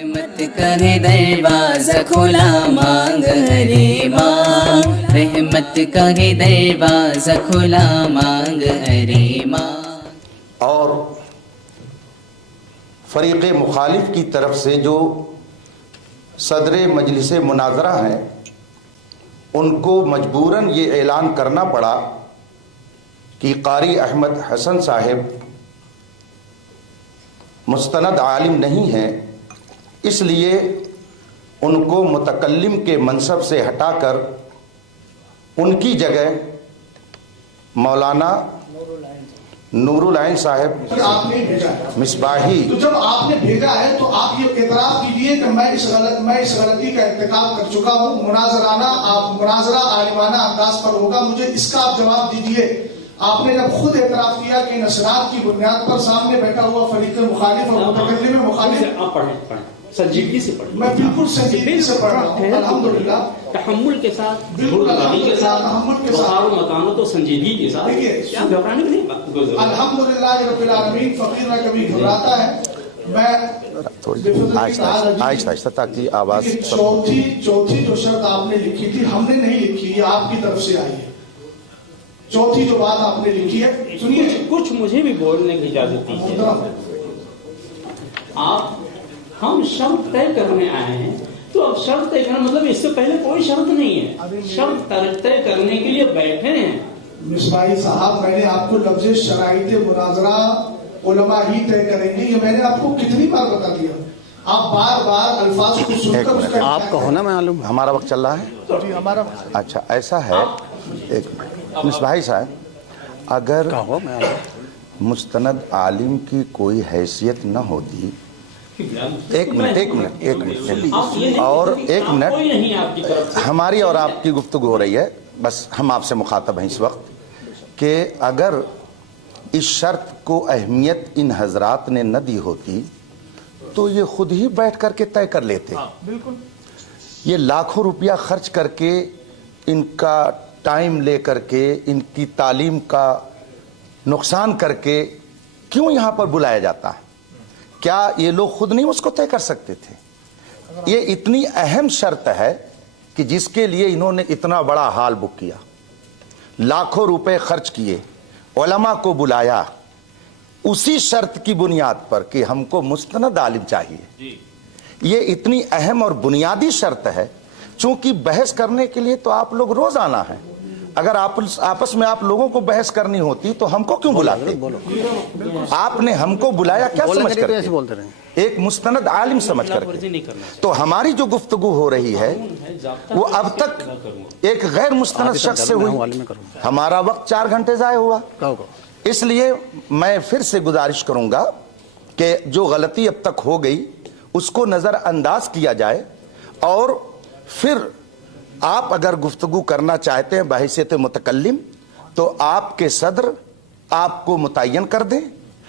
رحمت کا ہے دروازہ کھلا مانگ ہری ماں، رحمت کا ہے دروازہ کھلا مانگ ہری ماں۔ اور فریق مخالف کی طرف سے جو صدر مجلس مناظرہ ہیں ان کو مجبوراً یہ اعلان کرنا پڑا کہ قاری احمد حسن صاحب مستند عالم نہیں ہیں، اس لیے ان کو متکلم کے منصب سے ہٹا کر ان کی جگہ مولانا نور العین صاحب مصباحی۔ تو جب آپ نے بھیجا ہے تو آپ یہ اعتراف کیجئے کہ میں اس غلطی کا ارتکاب کر چکا ہوں، مناظرہ عالمانہ انداز پر ہوگا، مجھے اس کا آپ جواب دیجئے۔ آپ نے جب خود اعتراف کیا کہ اسناد کی بنیاد پر سامنے بیٹھا ہوا فریق مخالف اور متکلم مخالف، آپ پڑھیں سنجیدگی سے پڑھیں، میں بالکل سنجیدگی سے پڑھ رہا ہوں الحمدللہ، تحمل کے ساتھ، بالکل کے ساتھ، تحمل کے ساتھ، وقار و متانت و سنجیدگی کے ساتھ، دیکھیے گھبرانے کی نہیں۔ الحمدللہ رب العالمین، فقیر نہ کبھی گھبراتا ہے۔ میں آہستہ تاکہ آواز چوتھی جو شرط آپ نے لکھی تھی ہم نے نہیں لکھی، یہ آپ کی طرف سے آئی ہے۔ چوتھی جو بات آپ نے لکھی ہے، سنیے کچھ مجھے بھی بولنے کی اجازت دیجیے۔ ہم شرط طے کرنے آئے ہیں، تو اب شرط طے کرنا مطلب اس سے پہلے کوئی شرط نہیں ہے، شرط طے کرنے کے لیے بیٹھے ہیں۔ مصباحی صاحب، میں نے آپ کو لفظ شرائط مناظرہ علماء ہی طے کریں گے، یہ میں نے آپ کو کتنی بار بتا دیا، آپ بار بار الفاظ کو سن کر اس کا آپ کو ہونا معلوم، ہمارا وقت چل رہا ہے۔ ہمارا اچھا ایسا ہے، ایک مصباحی صاحب، اگر مستند عالم کی کوئی حیثیت نہ ہوتی، ایک منٹ اور ایک منٹ، ہماری اور آپ کی گفتگو ہو رہی ہے، بس ہم آپ سے مخاطب ہیں اس وقت، کہ اگر اس شرط کو اہمیت ان حضرات نے نہ دی ہوتی تو یہ خود ہی بیٹھ کر کے طے کر لیتے۔ یہ لاکھوں روپیہ خرچ کر کے، ان کا ٹائم لے کر کے، ان کی تعلیم کا نقصان کر کے کیوں یہاں پر بلایا جاتا ہے؟ کیا یہ لوگ خود نہیں اس کو طے کر سکتے تھے؟ یہ اتنی اہم شرط ہے کہ جس کے لیے انہوں نے اتنا بڑا ہال بک کیا، لاکھوں روپے خرچ کیے، علماء کو بلایا، اسی شرط کی بنیاد پر کہ ہم کو مستند عالم چاہیے۔ یہ اتنی اہم اور بنیادی شرط ہے، چونکہ بحث کرنے کے لیے تو آپ لوگ روز آنا ہے، اگر آپس میں آپ لوگوں کو بحث کرنی ہوتی تو ہم کو کیوں بلاتے؟ آپ نے ہم کو بلایا کیا سمجھ کر کے؟ ایک مستند عالم سمجھ کر کے۔ تو ہماری جو گفتگو ہو رہی ہے وہ اب تک ایک غیر مستند شخص سے ہوئی، ہمارا وقت 4 گھنٹے ضائع ہوا۔ اس لیے میں پھر سے گزارش کروں گا کہ جو غلطی اب تک ہو گئی اس کو نظر انداز کیا جائے، اور پھر آپ اگر گفتگو کرنا چاہتے ہیں بحیثیت متکلم تو آپ کے صدر آپ کو متعین کر دیں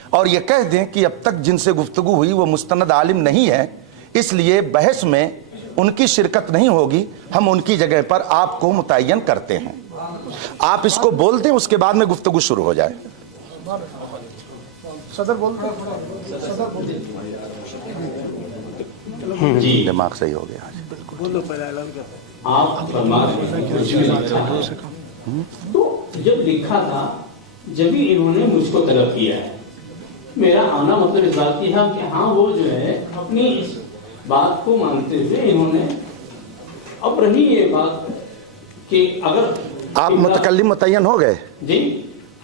اور یہ کہہ دیں کہ اب تک جن سے گفتگو ہوئی وہ مستند عالم نہیں ہے، اس لیے بحث میں ان کی شرکت نہیں ہوگی، ہم ان کی جگہ پر آپ کو متعین کرتے ہیں۔ آپ اس کو بول دیں، اس کے بعد میں گفتگو شروع ہو جائے۔ صدر بول جی دماغ صحیح ہو گیا۔ آپ فرما رہے ہیں، تو جب لکھا تھا جب ہی انہوں نے مجھ کو طلب کیا ہے، میرا آنا مطلب اس بات کی ہے کہ ہاں وہ جو ہے اپنی اس بات کو مانتے ہوئے انہوں نے، اب رہی یہ بات کہ اگر آپ متکلم متعین ہو گئے؟ جی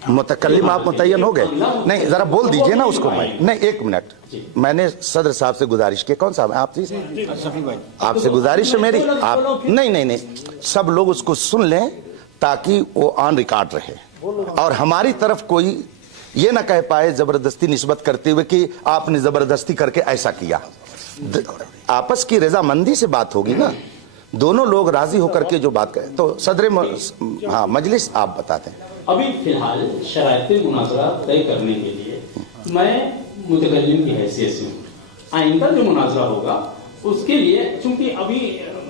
متکلم آپ متعین ہو گئے؟ نہیں ذرا بول دیجئے نا اس کو۔ میں نہیں، ایک منٹ، میں نے صدر صاحب سے گزارش کی، کون صاحب آپ آپ سے گزارش ہے میری، آپ نہیں سب لوگ اس کو سن لیں تاکہ وہ آن ریکارڈ رہے، اور ہماری طرف کوئی یہ نہ کہہ پائے زبردستی نسبت کرتے ہوئے کہ آپ نے زبردستی کر کے ایسا کیا۔ آپس کی رضامندی سے بات ہوگی نا، دونوں لوگ راضی ہو کر کے جو بات کریں۔ تو صدر مجلس آپ بتاتے ہیں۔ ابھی فی الحال شرائط مناظرہ طے کرنے کے لیے میں متکلم کی حیثیت سے ہوں، آئندہ جو مناظرہ ہوگا اس کے لیے چونکہ ابھی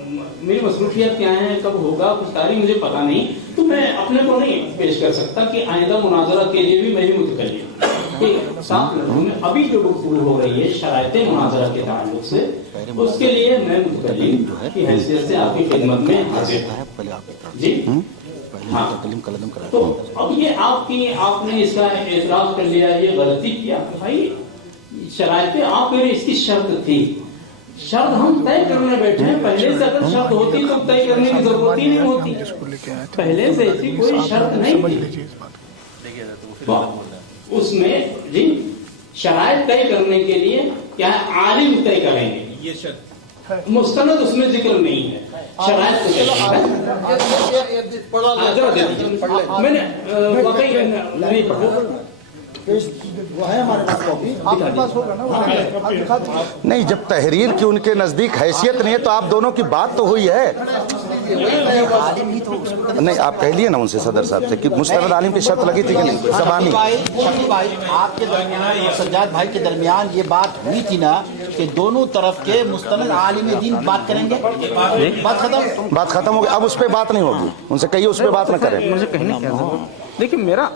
میری مصروفیات کیا ہیں، کب ہوگا کچھ تاریخ مجھے پتا نہیں، تو میں اپنے کو نہیں پیش کر سکتا کہ آئندہ مناظرہ کے لیے بھی میں ہی متکلم کہ 7 لفظوں میں ابھی جو گفتگو ہو رہی ہے شرائط مناظرہ کے تعلق سے، اس کے لیے میں متکلم کی حیثیت سے آپ کی خدمت میں حاضر ہوں جی ہاں۔ تو اب یہ آپ نے اس کا اعتراض کر لیا، یہ غلطی کیا بھائی، شرائط آپ کے لیے اس کی شرط تھی، شرط ہم طے کرنے بیٹھے ہیں، پہلے سے اگر شرط ہوتی تو طے کرنے کی ضرورت ہی نہیں ہوتی، پہلے سے ایسی کوئی شرط نہیں تھی اس میں جی۔ شرائط طے کرنے کے لیے کیا ہے، عالم طے کریں گے، یہ شرط مستند اس میں ذکر نہیں ہے، شرائط کو میں نے واقعی نہیں پڑھا، نہیں جب تحریر کی ان کے نزدیک حیثیت نہیں ہے تو آپ دونوں کی بات تو ہوئی ہے، نہیں آپ کہہ لیے نا ان سے صدر صاحب سے کہ مستند عالم کی شرط لگی تھی کہ نہیں زبانی؟ شفیع بھائی آپ کے درمیان سجاد بھائی کے درمیان یہ بات ہوئی تھی نا کہ دونوں طرف کے مستند عالم دین بات کریں گے، بات ختم ہو گئی، اب اس پہ بات نہیں ہوگی، ان سے کہیے اس پہ بات نہ کریں۔ مجھے کہنے کیا ضرورت، دیکھیں میرا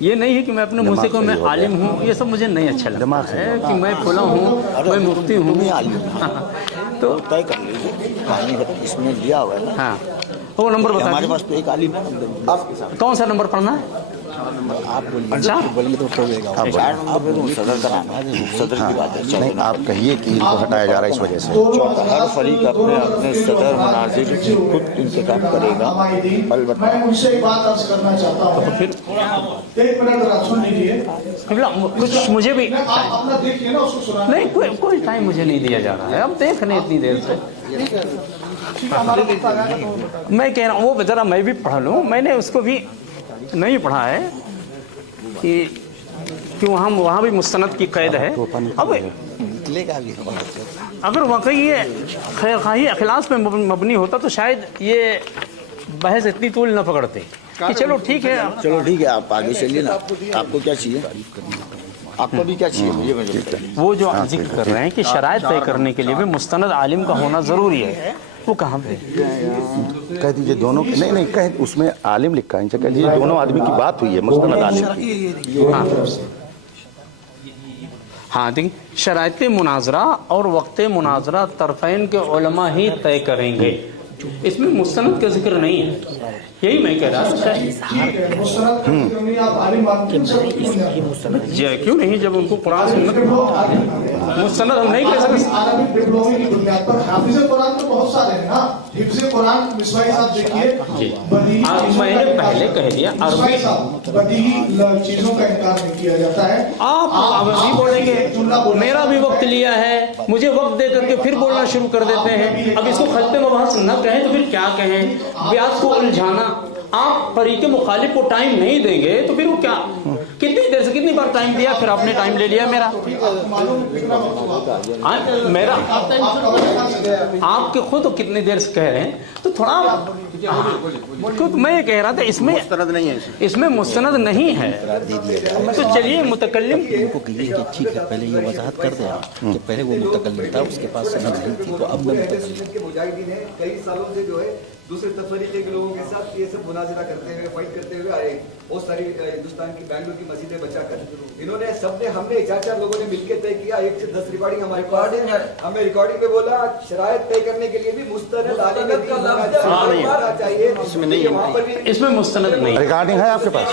یہ نہیں ہے کہ میں اپنے منہ سے کہوں میں عالم ہوں، یہ سب مجھے نہیں اچھا لگتا ہے کہ میں فلاں ہوں، میں مفتی ہوں، تو طے کر لیجیے اس میں لیا ہوا ہے ہاں وہ نمبر بتا ہمارے پاس تو ایک عالم ہے، کون سا نمبر پڑھنا ہے؟ آپ بولیے تو ہو جائے گا، صدر کی بات ہے، نہیں آپ کہیے کہ ان کو ہٹایا جا رہا ہے اس وجہ سے، ہر فریق اپنے صدر مناظر خود انتخاب کرے گا، میں ان سے ایک بات عرض کرنا چاہتا ہوں، تو پھر ایک منٹ ذرا سن لیجیے، کچھ مجھے بھی آپ اپنا دیکھیے نا اس کو سنانے، نہیں کوئی ٹائم مجھے نہیں دیا جا رہا ہے، اب دیکھ لیں اتنی دیر سے، میں کہہ رہا ہوں وہ ذرا میں بھی پڑھ لوں، میں نے اس کو بھی نہیں پڑھا ہے کہ وہاں بھی مستند کی قید ہے۔ اب اگر واقعی یہ خیر خواہی اخلاص پہ مبنی ہوتا تو شاید یہ بحث اتنی طول نہ پکڑتے کہ چلو ٹھیک ہے آپ آگے چلیے نا، آپ کو کیا چاہیے، آپ کو بھی کیا چاہیے، وہ جو ذکر کر رہے ہیں کہ شرائط طے کرنے کے لیے بھی مستند عالم کا ہونا ضروری ہے، وہ کہاں پہ کہہ دیجیے دونوں، نہیں کہہ اس میں عالم لکھا ہے، ان سے کہہ دیجیے دونوں آدمی کی بات ہوئی ہے مستند عالم کی۔ ہاں دیکھیں شرائط مناظرہ اور وقت مناظرہ طرفین کے علماء ہی طے کریں گے، اس میں مستند کا ذکر نہیں ہے، یہی میں کہہ رہا جی کیوں نہیں، جب ان کو قرآن سنت مستند ہم نہیں کہہ سکتے، عربی ڈپلومے کی بنیاد پر حافظ قرآن تو بہت سارے ہیں نا، حفظ قرآن مصباحی صاحب دیکھیے، میں نے پہلے کہہ دیا عربی بدیہی چیزوں کا انکار نہیں کیا جاتا ہے، آپ ابھی بولیں گے میرا بھی وقت لیا ہے، مجھے وقت دے کر کے پھر بولنا شروع کر دیتے ہیں، اب اس کو خط مباحث نہ کہیں تو پھر کیا کہیں، بیاس کو الجھانا، آپ فریق مخالف کو ٹائم نہیں دیں گے تو پھر وہ کیا، کتنی دیر سے کتنی بار ٹائم دیا، پھر آپ نے ٹائم لے لیا میرا آپ کے خود کتنی دیر سے کہہ رہے ہیں، تو تھوڑا میں یہ کہہ رہا تھا اس میں مستند نہیں ہے، تو چلیے متکلم کو کہیے کہ ٹھیک ہے پہلے یہ وضاحت کر دیں کہ پہلے وہ متکلم تھا، اس کے پاس سند نہیں تھی، تو اب میں مجاہدین ہیں کئی سالوں سے جو ہے دوسرے تفریقے کے لوگوں کے ساتھ یہ سب مناظرہ کرتے ہوئے فائٹ کرتے ہوئے آئے، بہت ساری ہندوستان کی بینگلور کی مسجدیں بچا کر انہوں نے سب نے ہم نے 4 لوگوں نے مل کے طے کیا، 1 سے 10 ریکارڈنگ ہماری پاس ہے، ہمیں ریکارڈنگ میں بولا شرائط طے کرنے کے لیے بھی مستند عالم کا چاہیے، اس میں مستند نہیں، ریکارڈنگ ہے آپ کے پاس؟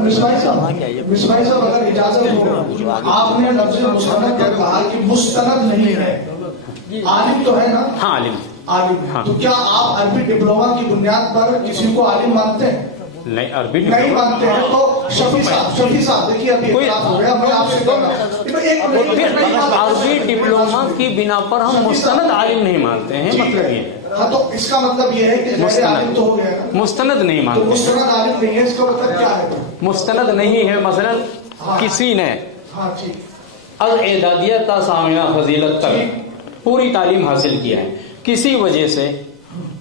مصباحی صاحب اگر اجازت ہو، آپ نے لفظ مستند کا کہا کہ مستند نہیں ہے، عالم تو ہے نا؟ ہاں عالم، تو کیا آپ عربی ڈپلوما کی بنیاد پر کسی کو عالم مانتے ہیں؟ نہیں عربی نہیں مانتے ہیں، تو شفیع صاحب دیکھیے ابھی اختلاف ہو گیا، میں آپ سے کہہ رہا ہوں عربی ڈپلوما کی بنا پر ہم مستند عالم نہیں مانتے ہیں، مطلب یہ ہاں، تو اس کا مطلب یہ ہے کہ عالم تو ہو گیا نا، مستند نہیں تو مانتے، مستند عالم نہیں ہے، اس کا مطلب کیا ہے؟ مستند نہیں ہے، مثلا کسی نے ہاں ٹھیک، از اعدادیہ تا ثانویہ فضیلت تک پوری تعلیم حاصل کیا ہے، کسی وجہ سے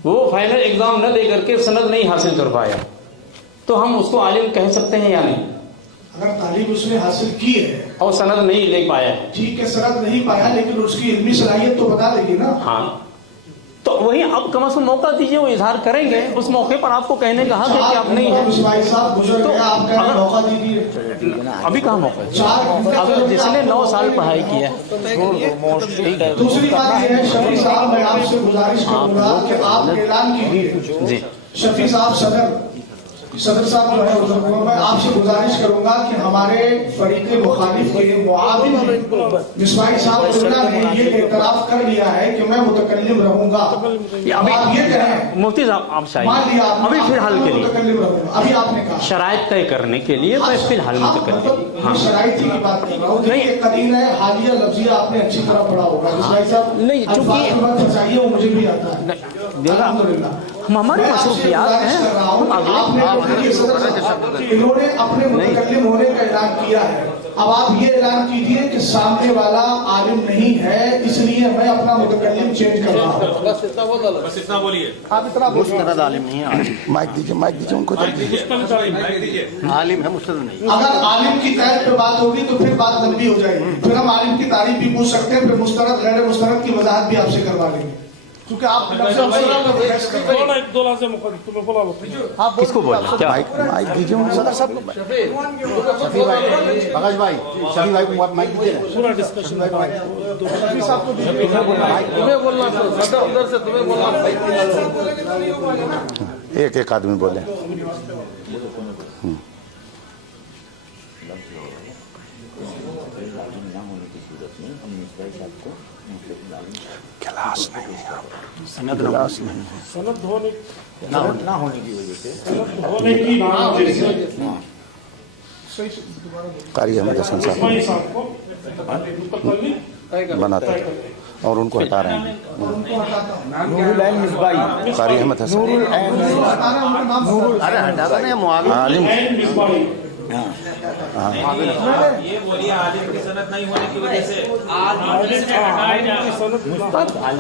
وہ فائنل ایگزام نہ دے کر کے سند نہیں حاصل کر پایا، تو ہم اس کو عالم کہہ سکتے ہیں یا نہیں؟ اگر تعلیم اس نے حاصل کی ہے اور سند نہیں لے پایا، ٹھیک ہے، سند نہیں پایا لیکن اس کی علمی صلاحیت تو بتا دے گی نا، ہاں تو وہی اب کم از کم موقع دیجیے, وہ اظہار کریں گے, اس موقع پر آپ کو کہنے کا حق ہے کہ آپ نہیں ہیں. بھائی صاحب گزر گیا, آپ کا موقع دیجیے. ابھی کہاں موقع ہے؟ اگر جس نے 9 سال پڑھائی کی ہے. دوسری بات یہ ہے شفیع صاحب, میں آپ سے گزارش کروں گا کہ آپ اعلان کیجیے. جی شفیع صاحب, صدر صاحب جو ہے, میں آپ سے گزارش کروں گا کہ ہمارے فریق مخالف کے معاون مصباحی صاحب نے یہ اعتراف کر لیا ہے کہ میں متکلم رہوں گا. آپ یہ کہیں مفتی صاحب, آپ شاہد مان لیا ابھی فی الحال کے لیے متکلم رہوں گا, ابھی آپ نے کہا شرائط طے کرنے کے لیے میں فی الحال متکلم. ہاں شرائط کی بات کر رہا ہوں. نہیں, قدیم ہے, حالیہ لفظیہ آپ نے اچھی طرح پڑھا ہوگا مصباحی صاحب. نہیں, چونکہ چاہیے وہ مجھے بھی آتا ہے. دیکھا ہماری مصروفیات ہیں, ہم انہوں نے اپنے متکلم ہونے کا اعلان کیا ہے. اب آپ یہ اعلان کیجئے کہ سامنے والا عالم نہیں ہے, اس لیے میں اپنا متکلم چینج کر رہا ہوں. بس اتنا بولیے. آپ اتنا مستند عالم نہیں ہے. مائک دیجیے ان کو. عالم ہے, مستند نہیں. اگر عالم کی قید پہ بات ہوگی تو پھر بات لمبی ہو جائے گی, پھر ہم عالم کی تعریف بھی پوچھ سکتے ہیں, پھر مستند غیر مستند کی وضاحت بھی آپ سے کروا لیں گے, کیونکہ آپ کس کو بولیں کیا؟ مائک دیجیے صدر صاحب کو. شفیع بھائی, بغش بھائی, شفیع بھائی کو مائک دیجیے نا. پورا ڈسکشن شفیع صاحب کو تمہیں بولنا, ادھر سے تمہیں بولنا. ایک آدمی بولے. کلاس نہیں ہے, کلاس نہیں ہے. سند نہ ہونے کی وجہ سے قاری احمد حسن صاحب بناتے تھے اور ان کو ہٹا رہے ہیں. نور العین مصباحی, قاری احمد حسن نور العین, ارے ہٹا دو نا معاون عالم. یہ بولیے عالم کی سند نہیں ہونے کی وجہ سے.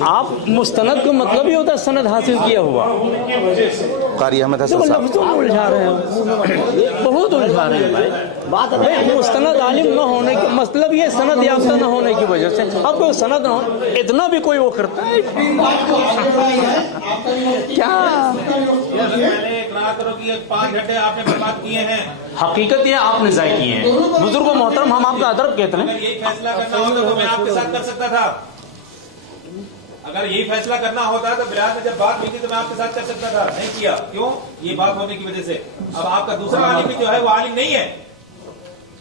آپ مستند کا مطلب یہ ہوتا ہے سند حاصل کیا ہوا. قاری احمد حسن صاحب لفظوں میں الجھا رہے ہیں, بہت الجھا رہے ہیں بھائی. بات ہے مستند عالم نہ ہونے کا مطلب یہ سند یافتہ نہ ہونے کی وجہ سے. اب کوئی سند نہ ہو, اتنا بھی کوئی وہ کرتا ہے کیا؟ پہلے اقرار کرو کہ 5 گھنٹے آپ نے برباد کیے ہیں. حقیقت یہ آپ نے ضائع کیے ہیں. بزرگ و محترم, ہم آپ کا ادب کہتے ہیں. اگر یہی فیصلہ کرنا ہوتا تو میں آپ کے ساتھ کر سکتا تھا. اگر یہی فیصلہ کرنا ہوتا تو بلال نے جب بات ہوئی تھی تو میں آپ کے ساتھ کر سکتا تھا, نہیں کیا. کیوں؟ یہ بات ہونے کی وجہ سے. اب آپ کا دوسرا عالم بھی جو ہے وہ عالم نہیں ہے.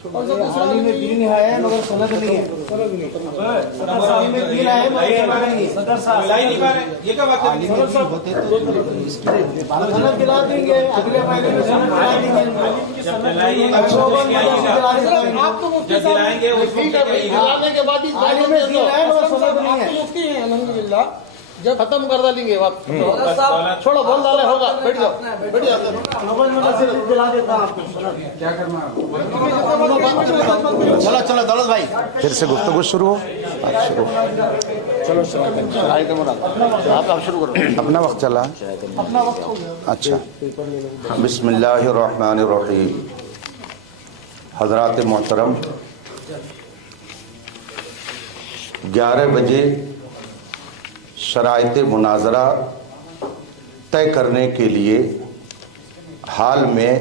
عالم دین ہے مگر سند نہیں ہے. عالم دین ہے مگر صدر صاحب یہ کیا بات ہے؟ سند دلا دیں گے, اگلے مہینے میں سند دلا دیں گے. جب دلائیں گے اس کو دلانے کے بعد عالم دین ہے مگر سند نہیں ہے. مفتی ہیں الحمدللہ, جب ختم کر ڈالیں گے بات چھوڑو, بول ڈالے ہوگا. بیٹھ جاؤ, بیٹھ جاؤ. دلا دیتا آپ کو کیا کرنا ہے. چلو چلو دولت بھائی, پھر سے گفتگو شروع ہو. چلو آپ شروع کرو. اپنا وقت چلا. اچھا, بسم اللہ الرحمن الرحیم. حضرات محترم, 11 بجے شرائط مناظرہ طے کرنے کے لیے حال میں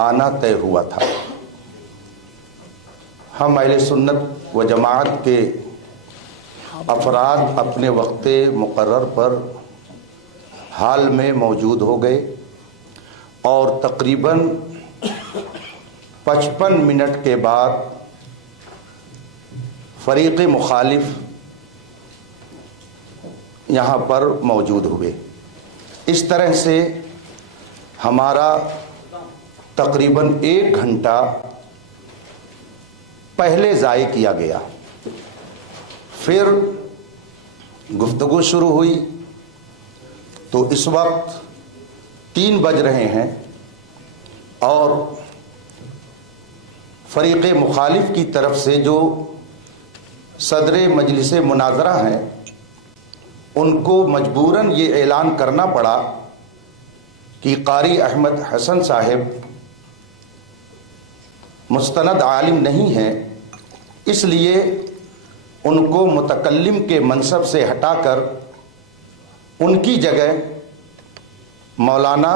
آنا طے ہوا تھا. ہم اہل سنت و جماعت کے افراد اپنے وقت مقرر پر حال میں موجود ہو گئے اور تقریباً 55 منٹ کے بعد فریق مخالف یہاں پر موجود ہوئے. اس طرح سے ہمارا تقریباً 1 گھنٹہ پہلے ضائع کیا گیا. پھر گفتگو شروع ہوئی تو اس وقت 3 بج رہے ہیں اور فریق مخالف کی طرف سے جو صدر مجلس مناظرہ ہیں ان کو مجبوراً یہ اعلان کرنا پڑا کہ قاری احمد حسن صاحب مستند عالم نہیں ہیں, اس لیے ان کو متکلم کے منصب سے ہٹا کر ان کی جگہ مولانا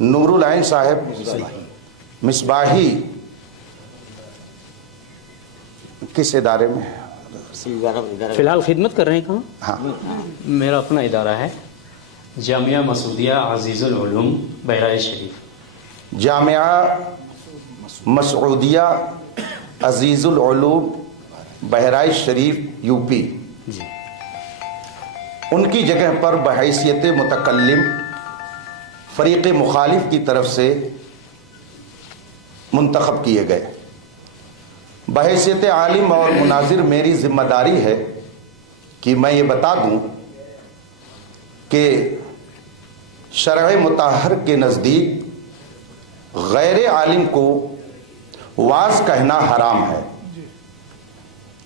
نور العین صاحب مصباحی کس ادارے میں؟ فی الحال خدمت کر رہے ہیں کہاں؟ ہاں، میرا اپنا ادارہ ہے جامعہ مسعودیہ عزیز العلوم بہرائچ شریف. جامعہ مسعودیہ عزیز العلوم بہرائچ شریف یو پی. جی. ان کی جگہ پر بحیثیت متکلم فریق مخالف کی طرف سے منتخب کیے گئے. بحیثیت عالم اور مناظر میری ذمہ داری ہے کہ میں یہ بتا دوں کہ شرع مطہر کے نزدیک غیر عالم کو واز کہنا حرام ہے.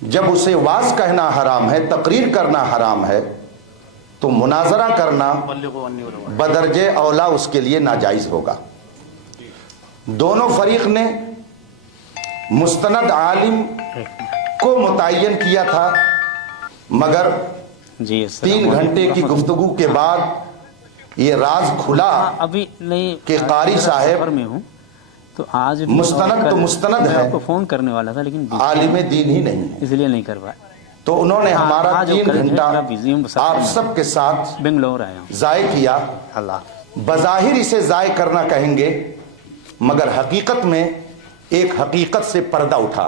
جب اسے واز کہنا حرام ہے، تقریر کرنا حرام ہے، تو مناظرہ کرنا بدرجہ اولا اس کے لیے ناجائز ہوگا. دونوں فریق نے مستند عالم کو متعین کیا تھا، مگر 3 گھنٹے کی گفتگو کے بعد یہ راز کھلا ابھی نہیں کہ قاری صاحب میں ہوں تو آج مستند تو مستند ہے، فون کرنے والا تھا لیکن عالم دین ہی نہیں ہے. اس لیے نہیں کر پایا. تو انہوں نے ہمارا 3 گھنٹہ آپ سب کے ساتھ بنگلور آیا ہوں. ضائع کیا. بظاہر اسے ضائع کرنا کہیں گے، مگر حقیقت میں ایک حقیقت سے پردہ اٹھا.